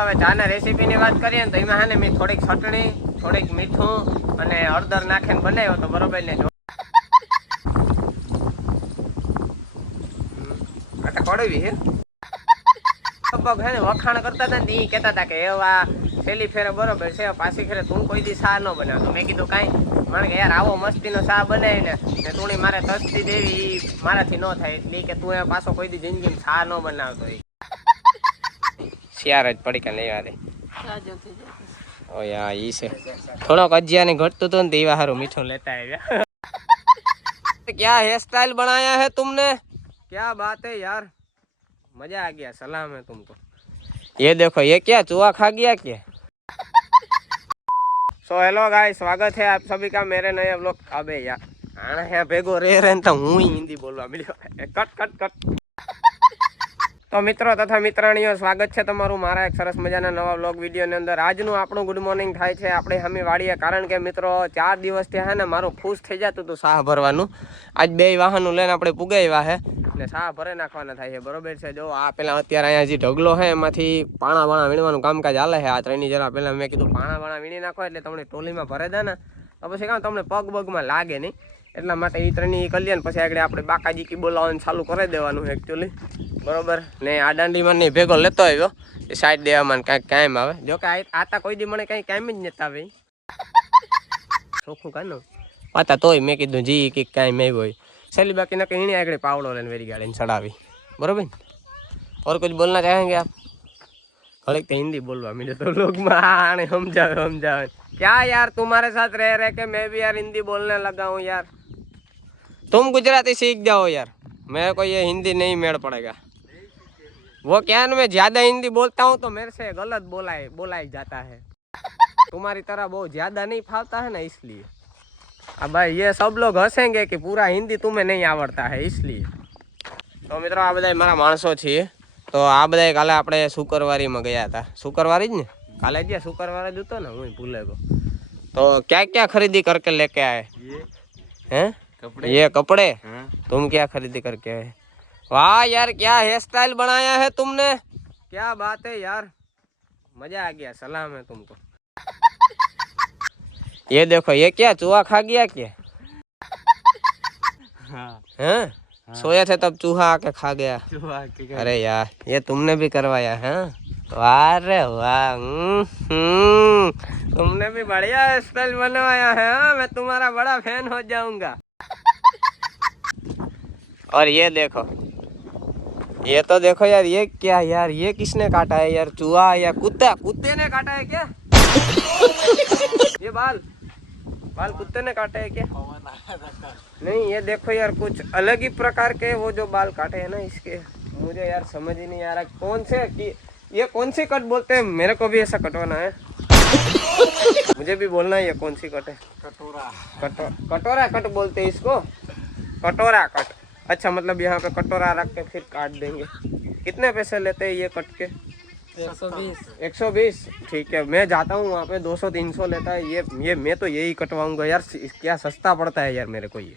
હવે ચાના રેસીપીની વાત કરીએ ને તો એમાં હે ને મેં થોડીક ચટણી, થોડીક મીઠું અને હળદર નાખીને બનાવ્યો તો બરોબર ને. આટા કડવી હે લગભગ હે ને વખાણ કરતા હતા ને એ કહેતા હતા કે એવા છેલ્લી ફેરે બરોબર છે, પાછી ફેરે તું કોઈ દી શા ન બનાવતો. મેં કીધું કાંઈ, મને કે યાર આવો મસ્તીનો શા બનાવીને ને તું મારે તસ્તી દેવી એ મારાથી ન થાય, એટલે કે તું એ પાછો કોઈ દી જિંદગીમાં શા ન બનાવતો. એ શિયાર જ પડીકા લેવા દે ઓ યાર ઈ છે થોડોક અજિયાને ઘટતું હતું ને એવા સારું મીઠું લેતા આવ્યા. क्या हेयर स्टाइल बनाया है तुमने, क्या बात है यार, मजा आ गया, सलाम है तुमको. ये देखो ये क्या चूहा खा गया क्या. सो हेलो गाइस, स्वागत है आप सभी का मेरे नए व्लॉग. अबे यार आना है भेगो रे तो હું હિન્દી બોલવા મળ્યો. Cut cut cut. તો મિત્રો તથા મિત્રાણીઓ, સ્વાગત છે તમારું મારા એક સરસ મજાના નવા વ્લોગ વિડીયોની અંદર. આજનું આપણું ગુડ મોર્નિંગ થાય છે આપણે હમી વાડીએ, કારણ કે મિત્રો 4 દિવસથી હે ને મારું ખુશ થઈ જતું હતું સાહ ભરવાનું. આજ 2 વાહનો લઈને આપણે પુગાવ્યા હે ને સાહ ભરે નાખવાના થાય છે, બરોબર છે. જો આ પેલા અત્યારે અહીંયા જે ઢગલો છે એમાંથી પાણા વાણા વીણવાનું કામકાજ હાલે છે. આ ત્રણની જરા પહેલાં મેં કીધું પાણા વાણા વીણી નાખો એટલે તમને ટોલીમાં ભરે દે ને તો પછી કામ તમને પગ બગમાં લાગે નહીં, એટલા માટે એ ત્રણની કલ્યાણ પછી આગળ આપણે બાકાજી કી બોલાવવાનું ચાલુ કરી દેવાનું છે એકચ્યુઅલી, બરોબર ને. આ દાંડીમાં નહીં ભેગો લેતો આવ્યો એ સાઈડ દેવામાં કાંઈક કાયમ આવે. જો કે આતા કોઈ દી મને કંઈ કાયમ જ નથી આવે ચોખ્ખું કાનું પાતા, તોય મેં કીધું જી કંઈક કાંઈ આવ્યો હોય સહેલી બાકી ના કંઈ આગળ પાવડો લઈને વેરી ગાડીને ચડાવી, બરોબર ને. और कुछ बोलना चाहेंगे आप? घड़े तो हिंदी बोलवा मिले तो लोग माने समझावे. क्या यार तुम्हारे साथ रह रहे के मैं भी यार हिंदी बोलने लगा हूँ यार. तुम गुजराती सीख जाओ यार, मेरे को ये हिंदी नहीं मेड़ पड़ेगा. वो क्या है, मैं ज्यादा हिंदी बोलता हूँ तो मेरे से गलत बोला जाता है. तुम्हारी तरह बहुत ज्यादा नहीं फावता है ना, इसलिए. अब भाई ये सब लोग हंसेंगे कि पूरा हिंदी तुम्हें नहीं आवड़ता है, इसलिए. तो मित्रों आ બધા મારા માણસો છીએ, તો આ બધા કાલે આપણે શુક્રવારીમાં ગયા હતા. શુક્રવારી જ ને, કાલે જ શુક્રવારે જ હતો ને, હું ભૂલે ગયો. तो क्या क्या खरीदी करके लेके आए हैं? ये कपड़े तुम क्या खरीदी करके आए? वाह यार क्या हेयर स्टाइल बनाया है तुमने, क्या बात है यार, मजा आ गया, सलाम है तुमको. ये देखो ये क्या चूहा खा गया क्या. हैं सोया थे तब चूहा आके खा गया. अरे यार ये तुमने भी करवाया है. अरे वाह, तुमने भी बढ़िया हेयर स्टाइल बनवाया है. मैं तुम्हारा बड़ा फैन हो जाऊंगा. और ये देखो, ये तो देखो यार, ये क्या यार, ये किसने काटा है यार, चूहा या कुत्ते ने काटा है क्या. ये बाल कुत्ते ने काटे है क्या. नहीं ये देखो यार, कुछ अलग ही प्रकार के वो जो बाल काटे हैं ना इसके, मुझे यार समझ ही नहीं आ रहा कौन से कि ये कौन सी कट बोलते हैं. मेरे को भी ऐसा कटवाना है, मुझे भी बोलना है ये कौन सी कट है. कटोरा कट बोलते हैं इसको, कटोरा कट. अच्छा मतलब यहाँ पे कटोरा रख के फिर काट देंगे. कितने पैसे लेते हैं ये कट के. 120. ठीक है, मैं जाता हूँ वहाँ पे 200-300 लेता है ये मैं तो यही कटवाऊंगा यार, क्या सस्ता पड़ता है यार मेरे को ये.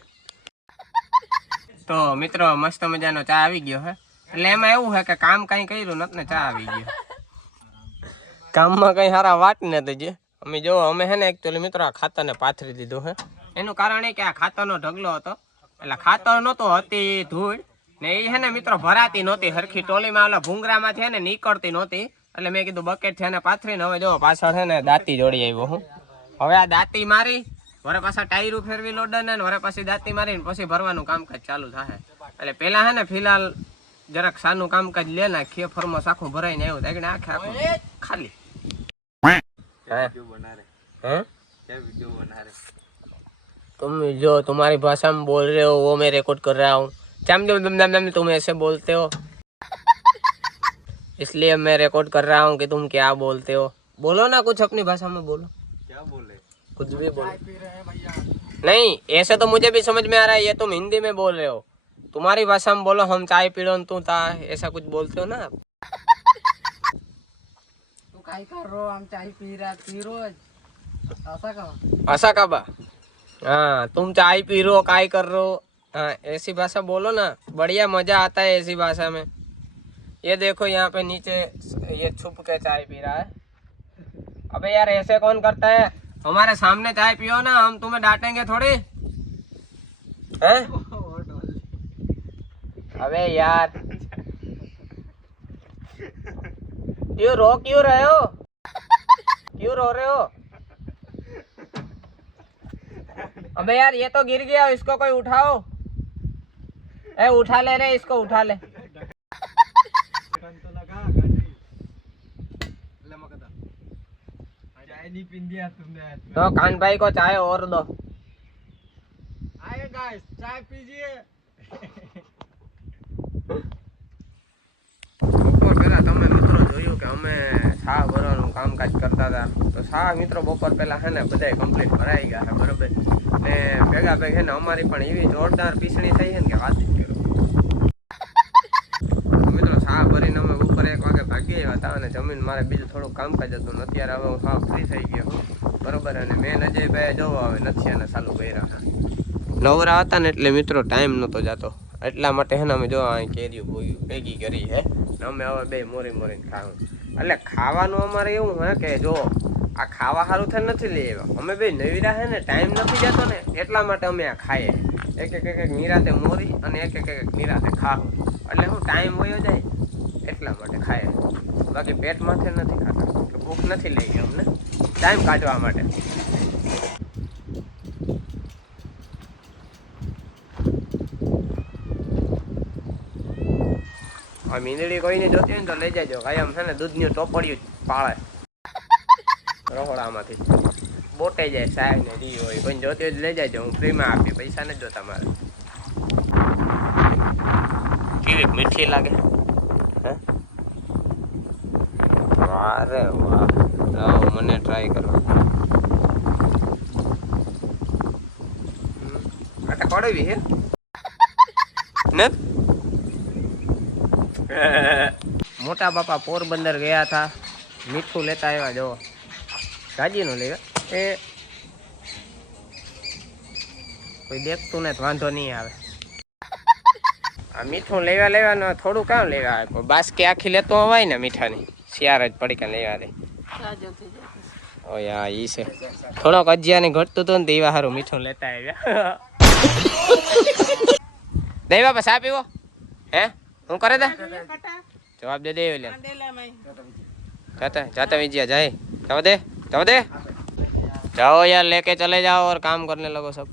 તો મિત્રો મસ્ત મજાનો ચા આવી ગયો હે, એટલે એમાં એવું છે કે કામ કઈ કર્યું નથી ને ચા આવી ગયો. કામમાં કઈ સારા વાત નથી જે અમે જો અમે હે ને એકચ્યુઅલી મિત્રો આ ખાતરને પાથરી દીધું હે. એનું કારણ એ કે આ ખાતરનો ઢગલો હતો, એટલે ખાતર નહોતો હતી ધૂળ ને એ હે ને મિત્રો ભરાતી નહોતી હરખી ટોલીમાં, ઓલા ભૂંગરામાંથી હે ને નીકળતી નહોતી, એટલે મેં કીધું બકેટ છે ને પાથરીને હવે જો પાછળ છે ને દાંતી જોડી આવ્યો હું. હવે આ દાંતી મારી વરે પાછા ટાયરું ફેરવી લોડર ને વરે પાછી દાંતી મારીને પછી ભરવાનું કામકાજ ચાલુ થાય. એટલે પેલા હે ને ફિલહાલ જરાક સાનું કામકાજ લે નાખીએ, ફરમો સાખું ભરાઈને આવ્યું થાય આખે આખું ખાલી. तुम जो तुम्हारी भाषा में बोल रहे हो वो मैं रिकॉर्ड कर रहा हूँ. तुम ऐसे बोलते हो इसलिए मैं रिकॉर्ड कर रहा हूँ कि तुम क्या बोलते हो. बोलो ना कुछ अपनी भाषा में बोलो. क्या बोले, कुछ भी बोलो. नहीं ऐसे तो मुझे भी समझ में आ रहा है, ये तुम हिंदी में बोल रहे हो, तुम्हारी भाषा में बोलो. हम चाय पीड़ो तू ता ऐसा कुछ बोलते हो ना आप. तू काय कर रो, हम चाय पी रोज ऐसा कब. हाँ तुम चाय पी रो काय कर रो, हाँ ऐसी भाषा बोलो ना, बढ़िया मजा आता है ऐसी भाषा में. ये देखो यहाँ पे नीचे ये छुप के चाय पी रहा है। अबे यार ऐसे कौन करता है? हमारे सामने चाय पियो ना, हम तुम्हें डांटेंगे थोड़ी हैं? अबे यार क्यों रहे हो? क्यों रो रहे हो? अबे यार ये तो गिर गया, इसको कोई उठाओ। ए उठा ले रे, इसको उठा ले। तो कान भाई को चाय और दो। आए गाइस चाय पीजिए। બપોર પહેલા તમે મિત્રો જોયું કે અમે શાહ ભરવાનું કામકાજ કરતા હતા, તો શાહ મિત્રો બપોર પહેલા છે ને બધાય કમ્પ્લીટ ભરાઈ ગયા છે બરોબર ને ભેગા ભેગ છે ને અમારી પણ એવી જોરદાર પીસણી થઈ છે ને કે વાત જ કરો। મિત્રો શાહ ભરીને અમે ઉપર 1 વાગે ભાગી આવ્યા હતા અને જમીન મારે બીજું થોડું કામકાજ હતું ને અત્યારે હવે હું સાવ ફ્રી થઈ ગયો બરોબર। અને મેન અજયભાઈ જોવા હવે નથી અને ચાલુ કર્યા છે। નવરા હતા ને એટલે મિત્રો ટાઈમ નહોતો જતો, એટલા માટે છે ને અમે જો અહીં કેરીઓ ભેગી કરી છે ને અમે હવે બે મોરીને ખાવું। એટલે ખાવાનું અમારે એવું હે કે જો આ ખાવા સારું થઈને નથી લઈ આવ્યા, અમે બે નવીરા છે ને ટાઈમ નથી જતો ને એટલા માટે અમે આ ખાઈએ એક નિરાતે મોરી અને એક નિરાતે ખાવું, એટલે હું ટાઈમ વયો જાય એટલા માટે ખાઈએ, બાકી પેટ માથે નથી ખાતા કે ભૂખ નથી લઈ ગઈ અમને ટાઈમ કાઢવા માટે। આ મીંદડી કોઈને જોતી હોય ને તો લઈ જાજો, કાયમ છે ને દૂધની ટોપડીઓ પાળે રહોડામાંથી, બોટે જાય સાહેબ ને રી હોય, કોઈને જોતી હોય લઈ જાજો, હું ફ્રીમાં આપી, પૈસા નથી જોતા મારે। કેવી મીઠી લાગે હે? વાહ રે વાહ, લાવો મને ટ્રાય કરો। આટા કડવી હે ને? મોટા બાપા પોરબંદર ગયા था, મીઠું લેતા આવ્યા, જો ગાજીનું લેવા એ કોઈ દેખતું ને વાંધો નહીં આવે। આ મીઠું લેવા થોડું કામ લેવા આવે, બાસ્કી આખી લેતો હોય ને મીઠાની, શિયાર જ પડી કે લેવા દે। ઓ યા ઈ છે થોડોક અજિયાની ઘટતું હતું ને તો એવા સારું મીઠું લેતા આવ્યા। દઈ બાપા સા પીવો હે? હું કરે તા જવાબ દે દે લે जाता विजया जाए, जाओ दे जाओ यार, लेके चले जाओ और काम करने लगो सब।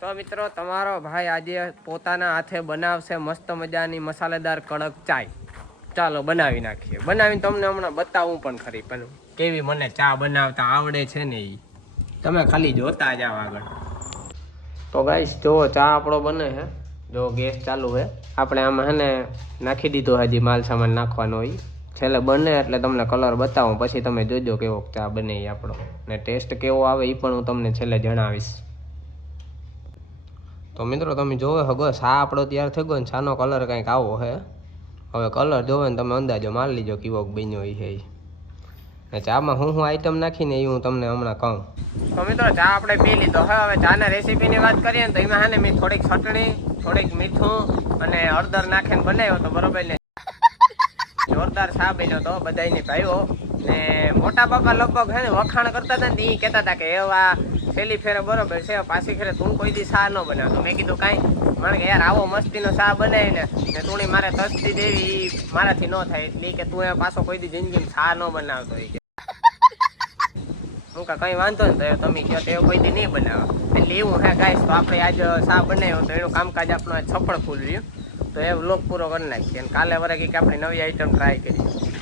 तो मित्रों तमारो भाई आज पोताना हाथे बनावशे मस्त मजानी मसालेदार कड़क चाय, चालो बनावी नाखीए। बनावीने तमने हमणां बतावुं पण खरी, पण केवी मने चा बनावता आवडे छे ने ई तमे खाली जोता जाओ आगळ। तो गाइस जो चा आपणो बने है, जो गैस चालू है, આપણે આમાં હે ને નાખી દીધો હજી માલ સામાન નાખવાનો હોય, છેલ્લે બને એટલે તમને કલર બતાવું, પછી તમે જોજો કેવો ચા બને એ આપણો ને ટેસ્ટ કેવો આવે એ પણ હું તમને છેલ્લે જણાવીશ। તો મિત્રો તમે જોવો હગો ચા આપણો તૈયાર થઈ ગયો ને ચાનો કલર કંઈક આવો છે। હવે કલર જોવે ને તમે અંદાજો મારી લીજો કેવો બન્યો છે ને ચામાં હું આઈટમ નાખીને એ હું તમને હમણાં કહું। તો મિત્રો ચા આપણે પી લીધો છે, હવે ચાના રેસીપીની વાત કરીએ ને તો એમાં હે ને મેં થોડીક ચટણી, થોડીક મીઠું અને હળદર નાખીને બનાવ્યો તો બરોબર ને જોરદાર ચા બન્યો તો, બધાને ભાવ્યો ને મોટા બાપા લગભગ હે ને વખાણ કરતા હતા ને એ કહેતા હતા કે એવા છેલ્લી ફેરે બરોબર છે, પાછી ફેરે તું કોઈ દી ચા ન બનાવતો। મેં કીધું કાંઈ, મને કે યાર આવો મસ્તીનો ચા બનાવીને ને તું મારે તસ્તી દેવી એ મારાથી ન થાય, એટલે કે તું એ પાછો કોઈ દી જિંદગીમાં ચા ન બનાવતો હોય કે હું કા કંઈ વાંધો ને તો તમે કહો તો કોઈ દી નહીં બનાવવા, એટલે એવું હે ગાઈસ। તો આપણે આજ ચા બનાવ્યો તો એનું કામકાજ આપણું આજ સફળ ફૂલ રહ્યું, તો એ વ્લોગ પૂરો કરી નાખીએ અને કાલે વરે કંઈક આપણે નવી આઈટમ ટ્રાય કરીએ।